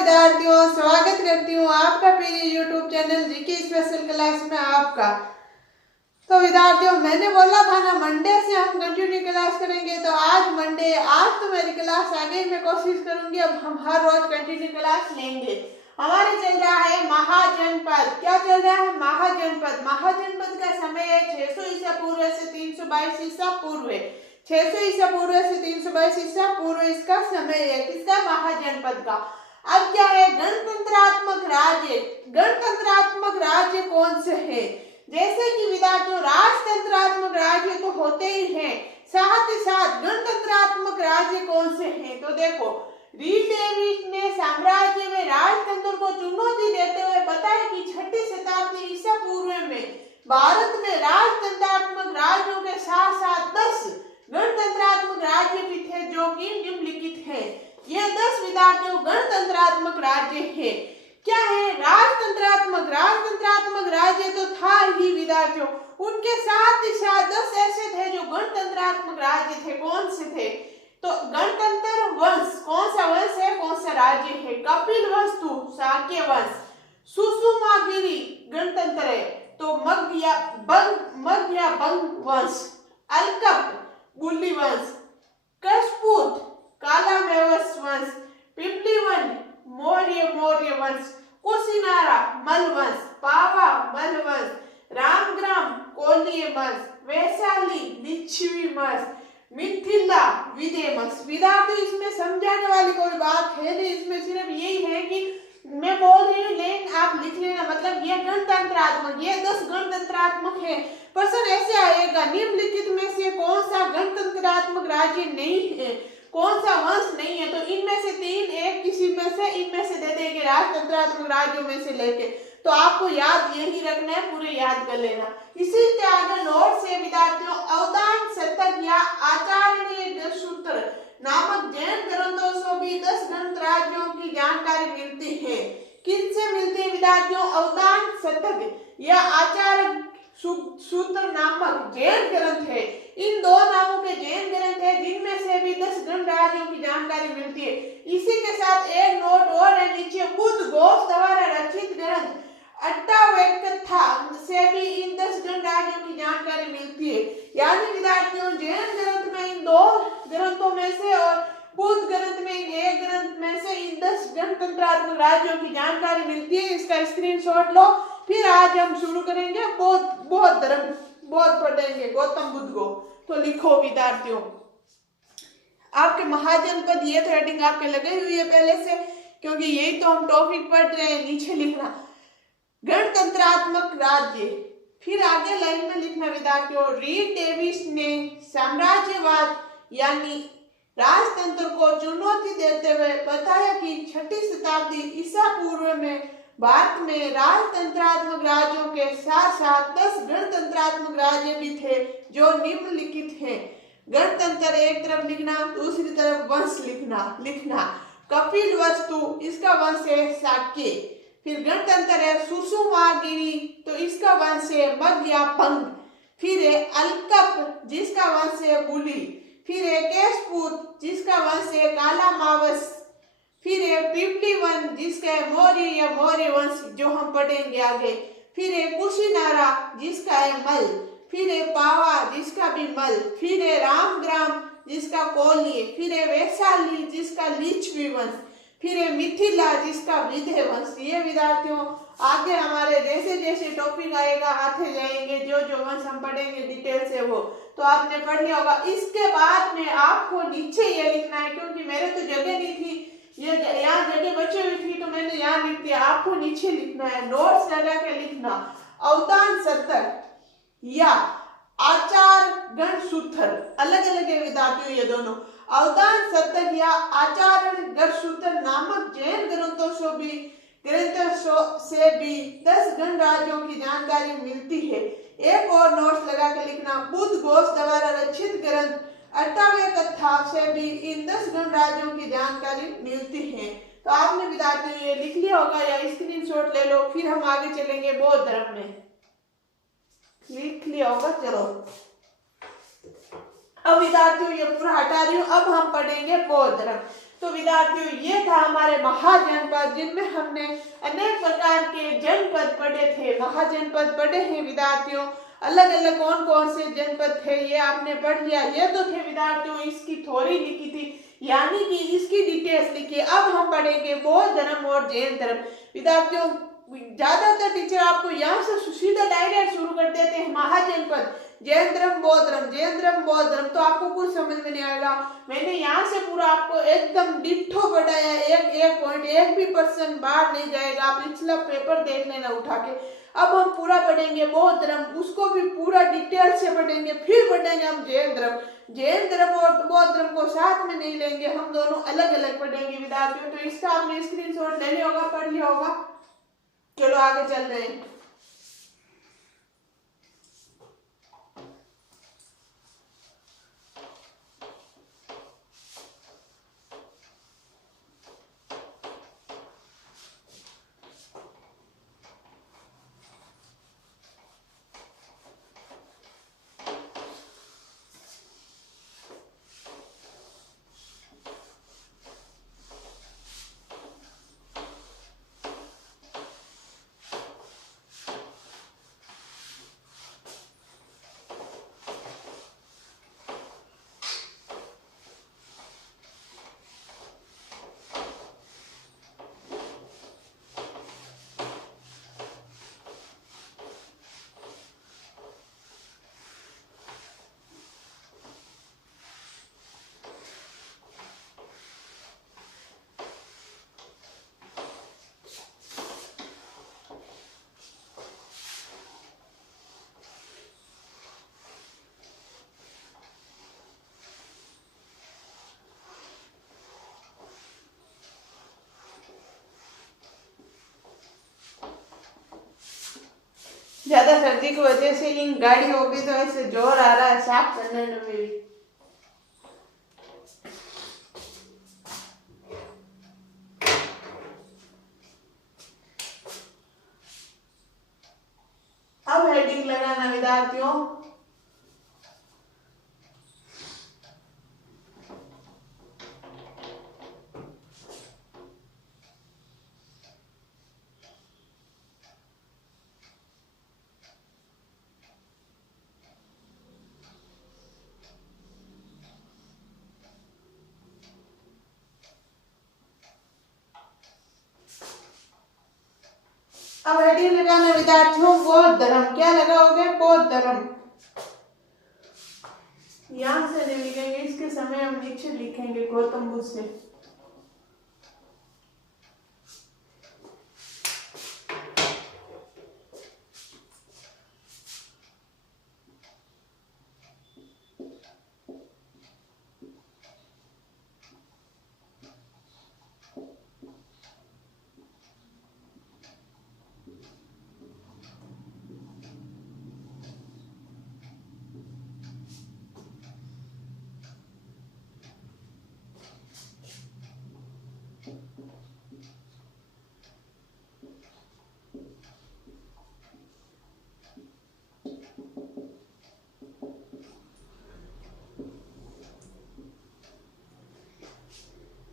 विद्यार्थियों, स्वागत करती हूँ आपका मेरे YouTube channel GK special class में आपका। तो विद्यार्थियों, मैंने बोला था ना मंडे से हम कंटिन्यू क्लास करेंगे, तो आज मंडे, आज तो मेरी क्लास आगे मैं कोशिश करूंगी। अब हम हर रोज कंटिन्यू क्लास लेंगे। हमारे चल रहा है महाजनपद। क्या चल रहा है? महाजनपद। महाजनपद का समय है 600 ईसा पूर्व से 322 ईसा पूर्व। 600 ईसा पूर्व से 322 ईसा पूर्व इसका समय है। किसका? महाजनपद का। अब क्या है? गणतंत्रात्मक राज्य। गणतंत्रात्मक राज्य कौन से है? जैसे कि विद्यार्थियों, राजतंत्रात्मक राज्य तो होते ही हैं, साथ ही साथ गणतंत्रात्मक राज्य कौन से हैं? तो देखो, रीड डेविस ने साम्राज्य में राजतंत्र को चुनौती देते हुए बताया कि 6ठी शताब्दी ईसा पूर्व में भारत में राजतंत्रात्मक राज्यों के साथ साथ 10 गणतंत्रात्मक राज्य भी थे, जो कि निम्नलिखित है। ये 10 विद्यार्थियों गणतंत्रात्मक राज्य है। क्या है? राजतंत्रात्मक राज्य तो था ही विद्यार्थियों, उनके साथ ही साथ 10 ऐसे थे जो गणतंत्रात्मक राज्य थे। कौन से थे? तो गणतंत्र वंश। कौन सा वंश है? कौन सा राज्य है? कपिल वस्तु शाक्य वंश। सुषुमागिरी गणतंत्र है, तो मध्य बंग वंश। अलकप बुल्ली वंश। कशपुत कालामेवस वंश। पिपलीवन मौर्य वंश। कुशिनारा मल वंश। पावा मल वंश। रामग्राम कोलीय वंश। वैशाली लिच्छवी वंश। मिथिला विदे वंश। विद्यार्थी, इसमें समझाने वाली कोई बात है नहीं, इसमें सिर्फ यही है कि मैं बोल रही हूँ, लेकिन आप लिख लेना। मतलब ये गणतंत्रात्मक, ये 10 गणतंत्रात्मक है। प्रश्न ऐसे आएगा, निम्नलिखित में से कौन सा गणतंत्रात्मक राज्य नहीं है, कौन सा वंश नहीं है? तो इनमें से 3, एक किसी में से इनमें से दे देंगे, राजतंत्रात्मक राज्यों में से लेके। तो आपको याद यही रखना है, पूरे याद कर लेना। इसी के आगे नोट से विद्यार्थियों, अवदान शतक या आचार्य सूत्र नामक जैन ग्रंथों से भी 10 गणराज्यों की जानकारी मिलती है। किनसे मिलती है विद्यार्थियों? अवदान शतक या आचार्य सूत्र नामक जैन ग्रंथ है। इन दो नामों के जैन ग्रंथ है, जिनमें से भी 10 गणराज्यों की जानकारी मिलती है। इसी के साथ एक नोट और है नीचे, बुद्ध घोष द्वारा रचित ग्रंथ अट्टावक्रथा से भी इन 10 गणराज्यों की जानकारी मिलती है। यानी विद्यार्थियों, जैन ग्रंथ में इन 2 ग्रंथों में से और बुद्ध ग्रंथ में इन 1 ग्रंथ में से इन 10 गणतंत्रात्मक राज्यों की जानकारी मिलती है। इसका स्क्रीनशॉट लो। फिर आज हम शुरू करेंगे बौद्ध धर्म, बौद्ध पढ़ेंगे गौतम बुद्ध को। तो लिखो विद्यार्थियों, आपके महाजनपद, ये तो हेडिंग आपके लगे हुई है पहले से, क्योंकि यही तो हम टॉपिक पढ़ रहे हैं। नीचे लिखना गणतंत्रात्मक राज्य, फिर आगे लाइन में लिखना विद्यार्थियों, रीड डेविस ने साम्राज्यवाद यानी राजतंत्र को चुनौती देते हुए बताया कि 6ठी शताब्दी ईसा पूर्व में भारत में राजतंत्रात्मक राज्यों के साथ साथ 10 गणतंत्रात्मक राज्य भी थे, जो निम्नलिखित हैं। गणतंत्र एक तरफ लिखना, दूसरी तरफ वंश लिखना। कपिल वस्तु, इसका वंश है शाक्य। फिर गणतंत्र है सुषुमागिरी, तो इसका वंश है मध्यापंग। फिर है अलकप, जिसका वंश है बुली। फिर है केशपुत, जिसका वंश है कालामावस। फिर है पिपलीवन, जिसका है मौर्य वंश, जो हम पढ़ेंगे आगे। फिर है कुशिनारा, जिसका है मल। फिर है पावा, जिसका भी मल। फिर है रामग्राम, जिसका कोलीय। फिर है वैशाली, जिसका लिच्छवी वंश। फिर है मिथिला, जिसका विदे वंश। ये विद्यार्थियों आगे हमारे जैसे जैसे टॉपिक आएगा आते जाएंगे, जो जो वंश हम पढ़ेंगे डिटेल से वो तो आपने पढ़ लिया होगा। इसके बाद में आपको नीचे ये लिखना है, क्योंकि मेरे तो जगह नहीं थी, ये यहाँ जगह बची हुई थी, तो मैंने यहाँ लिख दिया। आपको नीचे लिखना है, नोट्स लगा के लिखना, अवदान शतक या आचार गण सूत्र। अलग अलग है विद्यार्थियों ये दोनों। अवदान शतक या आचार्य गण सूत्र नामक जैन ग्रंथों से भी 10 गणराज्यों की जानकारी मिलती है। एक और नोट्स लगा के लिखना, बुद्ध घोष द्वारा रचित ग्रंथ अट्टावक्रथा से भी इन 10 गणराज्यों की जानकारी मिलती है। तो आपने विद्यार्थियों ये लिख लिया होगा या स्क्रीनशॉट ले लो, फिर हम आगे चलेंगे बौद्ध धर्म में। लिख लिया होगा, चलो अब विद्यार्थियों ये पूरा हटा रही हूँ, अब हम पढ़ेंगे बौद्ध धर्म। तो विद्यार्थियों ये था हमारे महाजनपद, जिनमें हमने अनेक प्रकार के जनपद पढ़े थे, महाजनपद पढ़े हैं विद्यार्थियों। अलग अलग कौन कौन से जनपद थे ये आपने पढ़ लिया। ये तो थे विद्यार्थियों इसकी थ्योरी लिखी थी, यानी कि इसकी डिटेल्स लिखी। अब हम पढ़ेंगे बौद्ध धर्म और जैन धर्म। विद्यार्थियों ज्यादातर टीचर आपको यहाँ से सीधा डायरेक्ट शुरू कर देते हैं महाजनपद, जैन धर्म बौद्ध धर्म, जैन धर्म बौद्ध धर्म, तो आपको कुछ समझ में नहीं आएगा। मैंने यहाँ से पूरा आपको एकदम डिट्ठो पढ़ाया, एक एक पॉइंट एक भी % बाहर नहीं जाएगा। आप पिछला पेपर देख लेना उठा के। अब हम पूरा पढ़ेंगे बौद्ध धर्म, उसको भी पूरा डिटेल से पढ़ेंगे। फिर पढ़ेंगे हम जैन धर्म। जैन धर्म और बौद्ध धर्म को साथ में नहीं लेंगे, हम दोनों अलग अलग पढ़ेंगे विद्यार्थियों। तो इसका आपने स्क्रीनशॉट ले लिया होगा, पढ़ लिया होगा। चलो आगे चल रहे हैं। ज्यादा सर्दी की वजह से इन गाड़ी होगी तो ऐसे जोर आ रहा है साफ करने में भी। अब हेडिंग लगाना विद्यार्थियों। अब हेडिंग लगाना विद्यार्थियों बौद्ध धर्म। क्या लगाओगे? बौद्ध धर्म। यहां से नहीं लिखेंगे, इसके समय हम नीचे लिखेंगे गौतम बुद्ध से।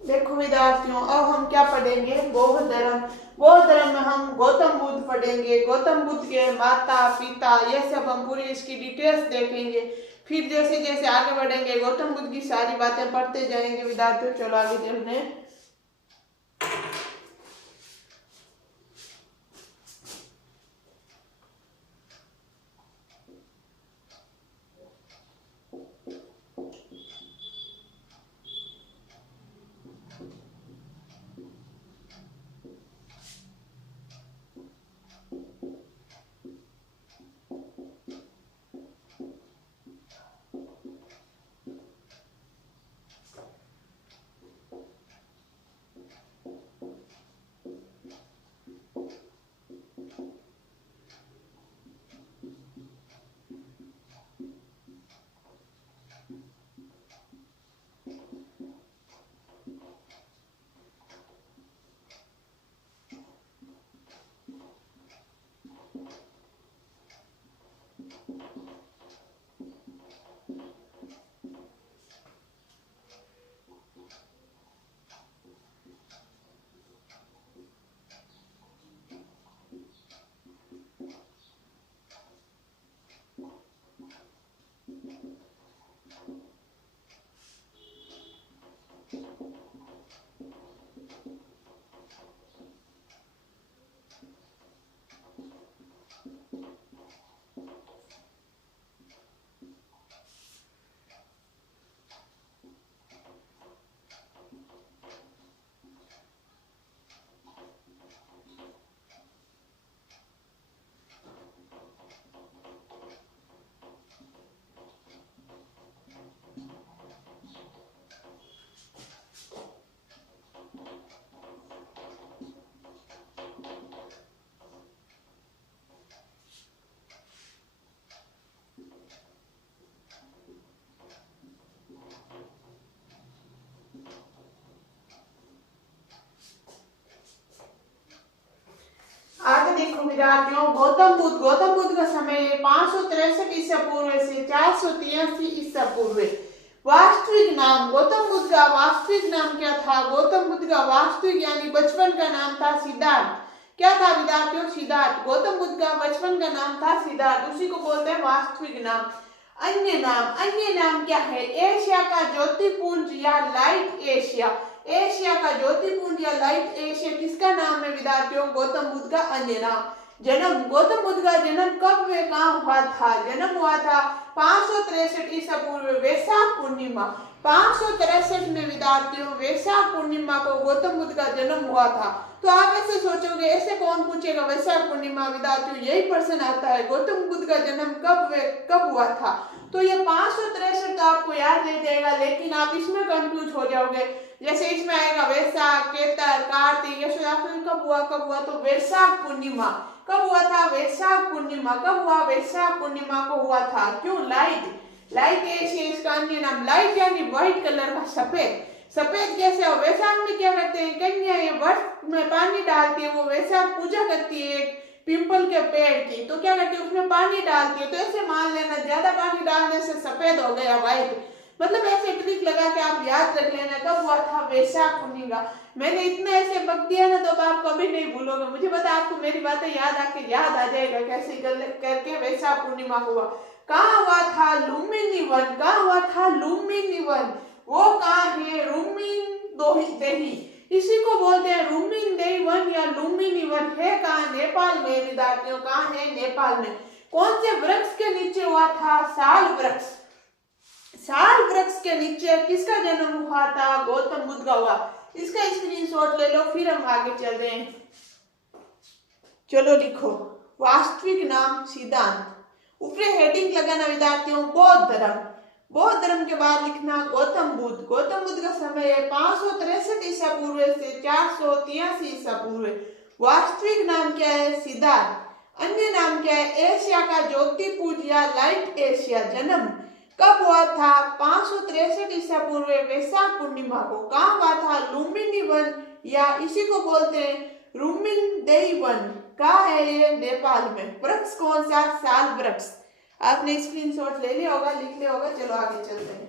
देखो विद्यार्थियों अब हम क्या पढ़ेंगे? बौद्ध धर्म। बौद्ध धर्म में हम गौतम बुद्ध पढ़ेंगे, गौतम बुद्ध के माता पिता, ये सब हम पूरी इसकी डिटेल्स देखेंगे। फिर जैसे जैसे आगे बढ़ेंगे गौतम बुद्ध की सारी बातें पढ़ते जाएंगे विद्यार्थियों। चलो आगे चलते हैं। विद्यार्थियों गौतम बुद्ध का समय 563 ईसा पूर्व से 483 ईसा पूर्व। वास्तविक नाम गौतम बुद्ध का वास्तविक नाम क्या था? गौतम बुद्ध का वास्तविक यानी बचपन का नाम था सिद्धार्थ। क्या था विद्यार्थियों? सिद्धार्थ। गौतम बुद्ध का बचपन का नाम था सिद्धार्थ, उसी को बोलते हैं वास्तविक नाम। अन्य नाम क्या है? एशिया का ज्योतिपुंज या लाइट एशिया। एशिया का ज्योतिपुंज या लाइट एशिया किसका नाम है विद्यार्थियों? गौतम बुद्ध का अन्य नाम। जन्म गौतम बुद्ध का जन्म कब व कहाँ हुआ था? जन्म हुआ था 563 ईसा पूर्व वैशाख पूर्णिमा। 563 में विद्यार्थियों वैशाख पूर्णिमा को गौतम बुद्ध का जन्म हुआ था। तो आप ऐसे सोचोगे ऐसे कौन पूछेगा वैशाख पूर्णिमा? विद्यार्थियों यही प्रश्न आता है, गौतम बुद्ध का जन्म कब हुआ था? तो ये 563 तो आपको याद रह जाएगा, लेकिन आप इसमें कंफ्यूज हो जाओगे। जैसे इसमें आएगा वैशाख, केतर, कार्तिक, ये कब हुआ? तो वैशाख पूर्णिमा कब हुआ था? वैशाख पूर्णिमा कब हुआ? वैशाख पूर्णिमा को हुआ था। क्यों? लाइट एशिया इसका अन्य नाम। लाइट यानी व्हाइट कलर का, सफेद कैसे हो? वैशाख में क्या करते हैं? कन्या ये वट में पानी डालती है, वो वैशाख पूजा करती है पिंपल के पेड़ की, तो क्या करती है उसमें पानी डालती है। तो ऐसे मान लेना ज्यादा पानी डालने से सफेद हो गया व्हाइट, मतलब ऐसे ट्रिक लगा के आप याद रख लेना कब हुआ था? वैशाख पूर्णिमा। मैंने इतने ऐसे बक दिया ना तो आप कभी नहीं भूलोगे। मुझे पता आपको मेरी बातें याद आ जाएगा कैसे करके वैशाख पूर्णिमा हुआ। कहाँ हुआ था? लुम्बिनी वन। कहाँ हुआ था? लुम्बिनी वन। वो कहाँ है? लुम्बिनी देही, इसी को बोलते हैं लुम्बिनी देही वन या लुम्बिनी वन। है कहाँ? नेपाल में विद्यार्थियों। कहाँ है? नेपाल में। कौन से वृक्ष के नीचे हुआ था? साल वृक्ष। साल वृक्ष के नीचे किसका जन्म हुआ था? गौतम बुद्ध का हुआ। इसका स्क्रीनशॉट ले लो, फिर हम आगे चल रहे हैं। चलो लिखो वास्तविक नाम सिद्धांत। ऊपर हेडिंग लगाना विद्यार्थियों बौद्ध धर्म के बाद लिखना गौतम बुद्ध। गौतम बुद्ध का समय है 563 ईसा पूर्व से 483 ईसा पूर्व। वास्तविक नाम क्या है? सिद्धार्थ। अन्य नाम क्या है? एशिया का ज्योतिपुंज या लाइट एशिया। जन्म कब हुआ था? 563 ईसा पूर्व वैशाख पूर्णिमा को। कहाँ हुआ था? लुम्बिनी वन या इसी को बोलते हैं लुम्बिनी देही वन। कहाँ है ये? नेपाल में। वृक्ष कौन सा? साल वृक्ष। आपने स्क्रीनशॉट ले लिया होगा, लिख लिया होगा। चलो आगे चलते हैं।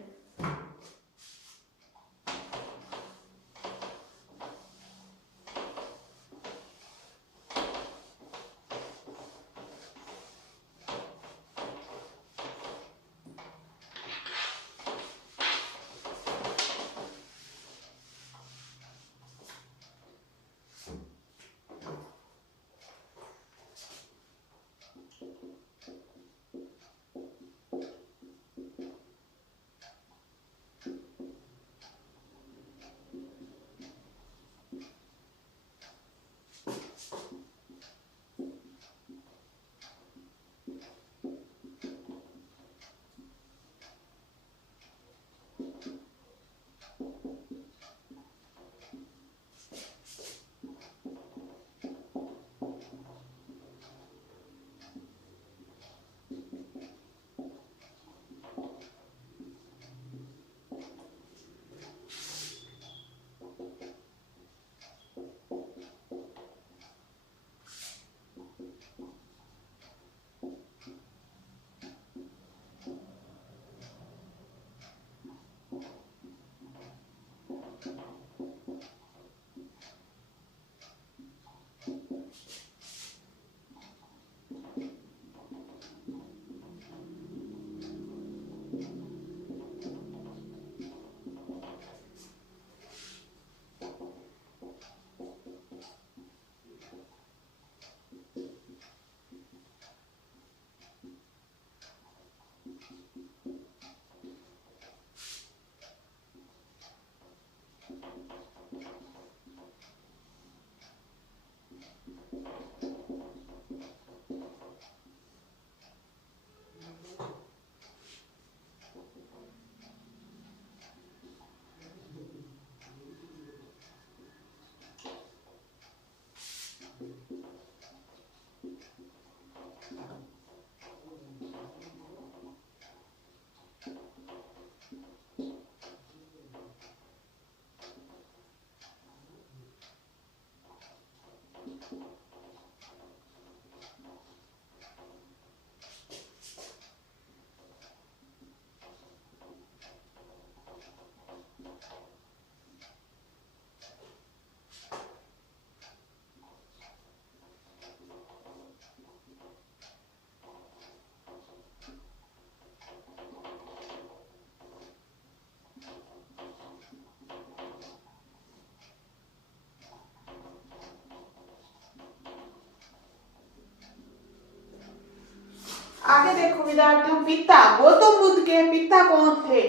आगे देखो विद्यार्थियों, पिता गौतम बुद्ध के पिता कौन थे?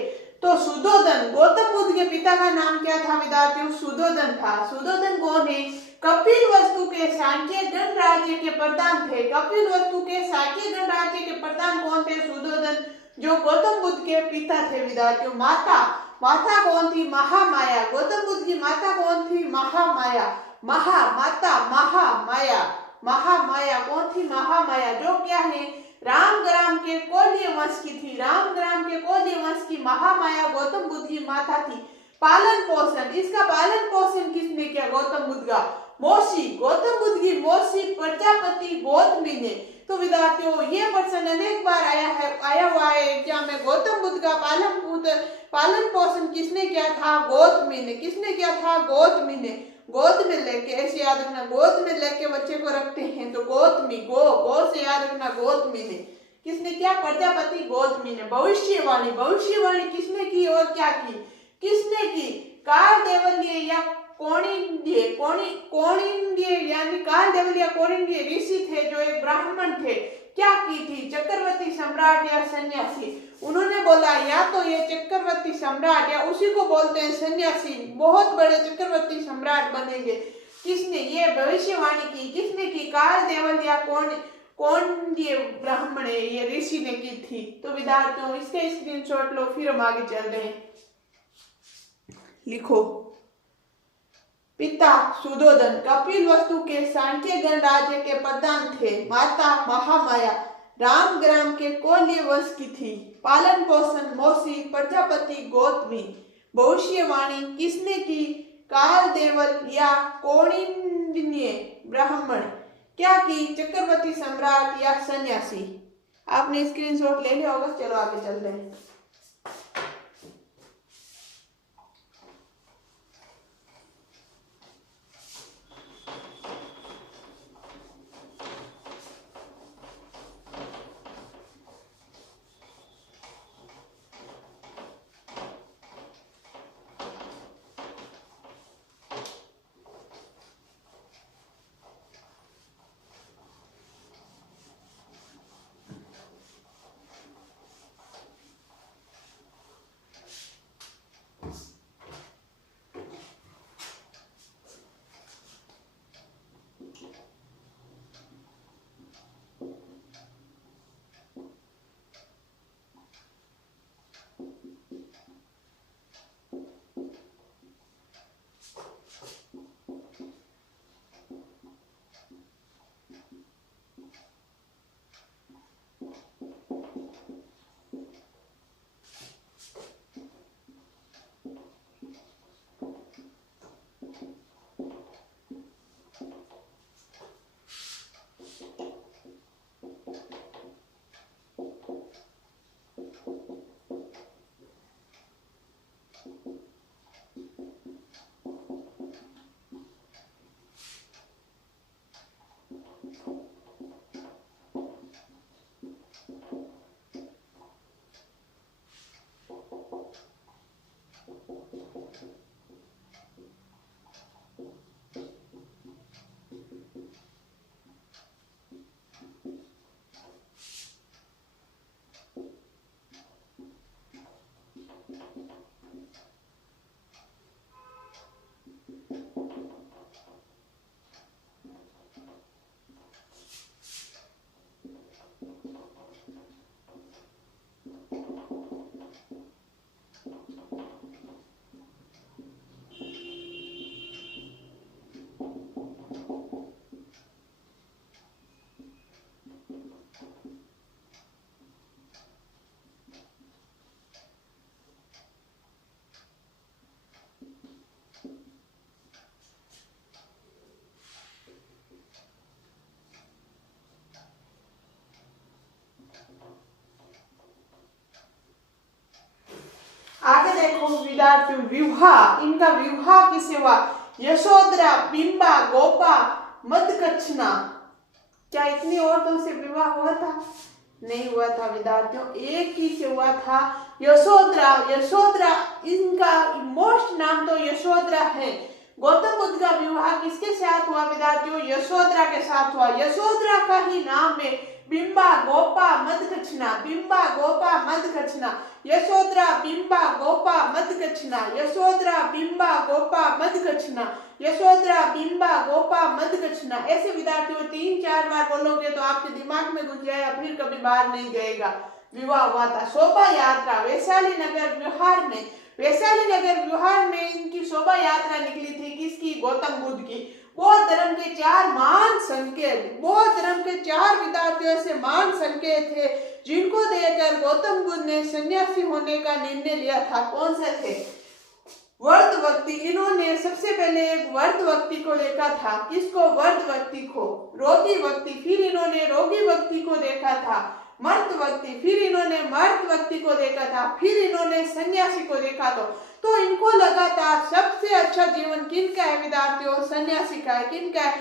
तो सुधोधन। गौतम बुद्ध के पिता का नाम क्या था विद्यार्थियों? सुधोधन था। सुधोधन कौन है? कपिलवस्तु के सांख्य गणराज्य के प्रधान थे। कपिलवस्तु के सांख्य गणराज्य के प्रधान कौन थे? सुधोधन, जो गौतम बुद्ध के पिता थे विद्यार्थियों। माता कौन थी? महामाया। गौतम बुद्ध की माता कौन थी? महामाया। महामाया कौन थी? महामाया, जो क्या है? रामग्राम के कोल्य वंश की थी। रामग्राम के कोल्य वंश की महामाया गौतम बुद्ध की माता थी। पालन पोषण, इसका पालन पोषण किसने किया? गौतम बुद्ध का मौसी, गौतम बुद्ध की मौसी प्रजापति गौतमी ने। तो विद्यार्थियों, ये प्रश्न अनेक बार आया हुआ है एग्जाम में। गौतम बुद्ध का पालन पोषण किसने किया था? गौतमी ने। किसने किया था? गौतमी ने। गोद में लेके, ऐसे याद रखना, गोद में लेके बच्चे को रखते हैं तो गौतमी, गो से याद रखना, गौतमी ने। किसने किया? प्रजापति गौतमी ने। भविष्यवाणी किसने की और क्या की? किसने की? कालदेवल्य या कोणिंद्य यानी कालदेवल्य या कोणिंद्य ऋषि थे, जो एक ब्राह्मण थे। क्या की थी? चक्रवर्ती सम्राट या सन्यासी। उन्होंने बोला या तो ये चक्रवर्ती सम्राट या उसी को बोलते हैं सन्यासी, बहुत बड़े चक्रवर्ती सम्राट बनेंगे। किसने ये भविष्यवाणी की? किसने की? कालदेवल या कोणिंद्य ब्राह्मण ये ऋषि ने की थी। तो विद्यार्थियों, इसके स्क्रीनशॉट लो, फिर हम आगे चल रहे हैं। लिखो, पिता सुधोधन कपिलवस्तु के सांख्य गणराज्य के प्रधान थे। माता महामाया रामग्राम के कोल्य वंश की थी। पालन पोषण मौसी प्रजापति गौतमी। भविष्यवाणी किसने की? कालदेवल या कोणिंद्य ब्राह्मण। क्या की? चक्रवर्ती सम्राट या सन्यासी। आपने स्क्रीनशॉट ले लिया होगा। चलो आगे चल रहे हैं। आगे देखो विद्यार्थियों, विवाह, इनका विवाह किससे हुआ? यशोधरा, बिंबा, गोपा, मदकच्छना। क्या इतनी औरतों से विवाह हुआ था? नहीं हुआ था विद्यार्थियों, एक ही से हुआ था, यशोधरा। इनका मोस्ट नाम तो यशोधरा है। गौतम बुद्ध का विवाह किसके साथ हुआ विद्यार्थियों? यशोधरा के साथ हुआ। यशोधरा का ही नाम है बिंबा गोपा मत गच्छना, बिंबा गोपा मत गच्छना, यशोधरा बिंबा गोपा मत गच्छना, यशोधरा बिंबा गोपा मत गच्छना, यशोधरा बिंबा गोपा मत गच्छना। ऐसे विद्यार्थियों 3-4 बार बोलोगे तो आपके दिमाग में घुस जाएगा, फिर कभी बाहर नहीं जाएगा। विवाह हुआ था, शोभा यात्रा वैशाली नगर विहार में, वैशाली नगर विहार में इनकी शोभा यात्रा निकली थी। किसकी? गौतम बुद्ध की। बौद्ध धर्म के 4 महान संकेत, बौद्ध धर्म के 4 विद्यार्थियों से महान संकेत थे जिनको देखकर गौतम बुद्ध ने सन्यासी होने का निर्णय लिया था। कौन से थे? वर्त व्यक्ति, इन्होंने सबसे पहले एक वर्त व्यक्ति को देखा था। किसको? वर्त व्यक्ति को। रोगी व्यक्ति, फिर इन्होंने रोगी व्यक्ति को देखा था। मर्त व्यक्ति, फिर इन्होंने मर्त व्यक्ति को देखा था। फिर इन्होंने सन्यासी को देखा तो इनको लगा था सबसे अच्छा जीवन किनका है विद्यार्थियों? सन्यासी का है। किनका है?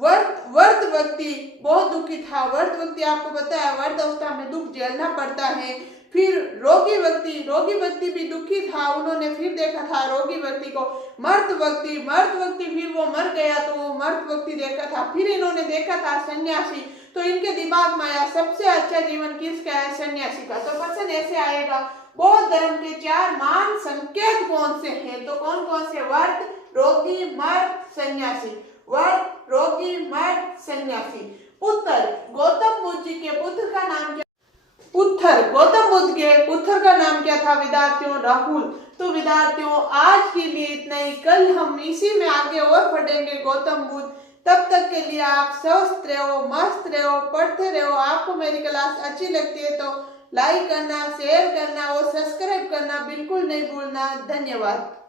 वर्त व्यक्ति बहुत दुखी था। वर्त व्यक्ति आपको पता है वर्त अवस्था में दुख झेलना पड़ता है। फिर रोगी व्यक्ति भी दुखी था, उन्होंने फिर देखा था रोगी व्यक्ति को। मर्त व्यक्ति फिर वो मर गया तो वो मर्त व्यक्ति देखा था। फिर इन्होंने देखा था सन्यासी, तो इनके दिमाग में आया सबसे अच्छा जीवन किसका है? सन्यासी का। तो क्वेश्चन ऐसे आएगा, बौद्ध धर्म के 4 महान संकेत कौन से हैं? तो कौन कौन से? वर्त, रोगी, मर्त, सन्यासी। वर्त, रोगी, मर्त, सन्यासी। पुत्र, गौतम बुद्ध जी के पुत्र का नाम क्या? गौतम बुद्ध के पुत्र का नाम क्या था विद्यार्थियों? राहुल। तो विद्यार्थियों आज के लिए इतना ही, कल हम इसी में आगे और पढ़ेंगे गौतम बुद्ध। तब तक के लिए आप स्वस्थ रहो, मस्त रहो, पढ़ते रहो। आपको मेरी क्लास अच्छी लगती है तो लाइक करना, शेयर करना और सब्सक्राइब करना बिल्कुल नहीं भूलना। धन्यवाद।